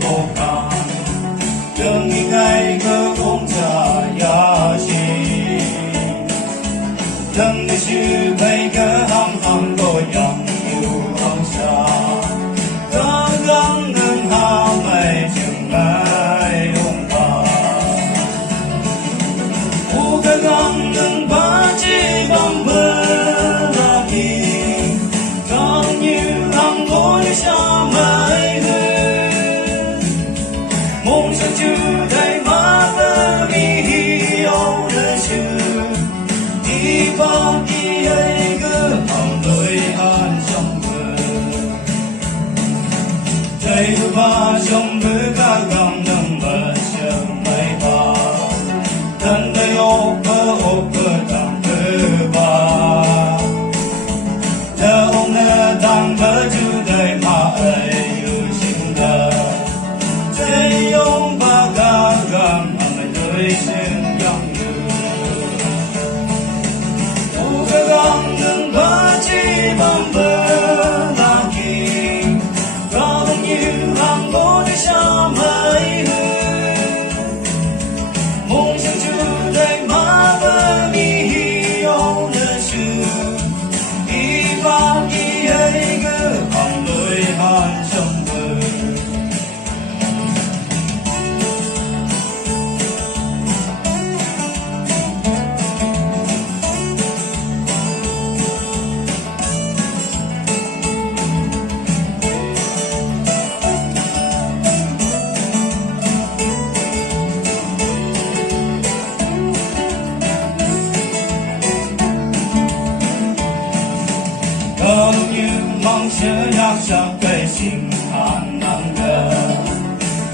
vô can đừng nghĩ ngay cứ cũng chả ya chi đừng nghĩ sự bây cứ hâm tôi yang yêu không xa có gắng ngừng hao mây chừng mai ông bà u cái gắng ngừng ba chi bằng bờ là kỳ không như hằng tôi xa mãi mong sao chưa thấy má vỡ mi hiểu đời chưa đi bao kỳ ấy cứ hằng đôi han trong bờ trời ba trong bờ ca gầm nâng bờ sương mây ba thân tay ôm cơ tạm bờ ba nhớ ông nè đang bờ chưa đời mà ấy yêu xin đời thấy ông ba ca gầm hằng đôi xin yang như u ca gầm nâng ba chi bằng bờ là kỳ có như hằng có đi xa mãi mong sao chưa thấy má vỡ mi hiểu đời chưa đi vào kỳ ấy cứ hằng đôi han trong bờ không như mong chờ đang sắp cây sinh hàn nắng gờ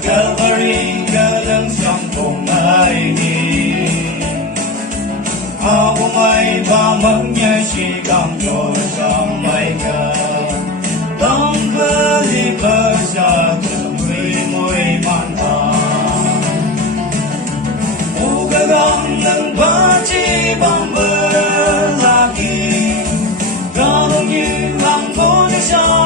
Calvary gờ lưng sông cùng ai đi áo mây và mất nhớ chỉ cảm cho trong mây gờ đông cơ đi bờ xa người môi man ta u cơ gắng lưng ba chi bằng bờ là kỳ không như hằng có đi xa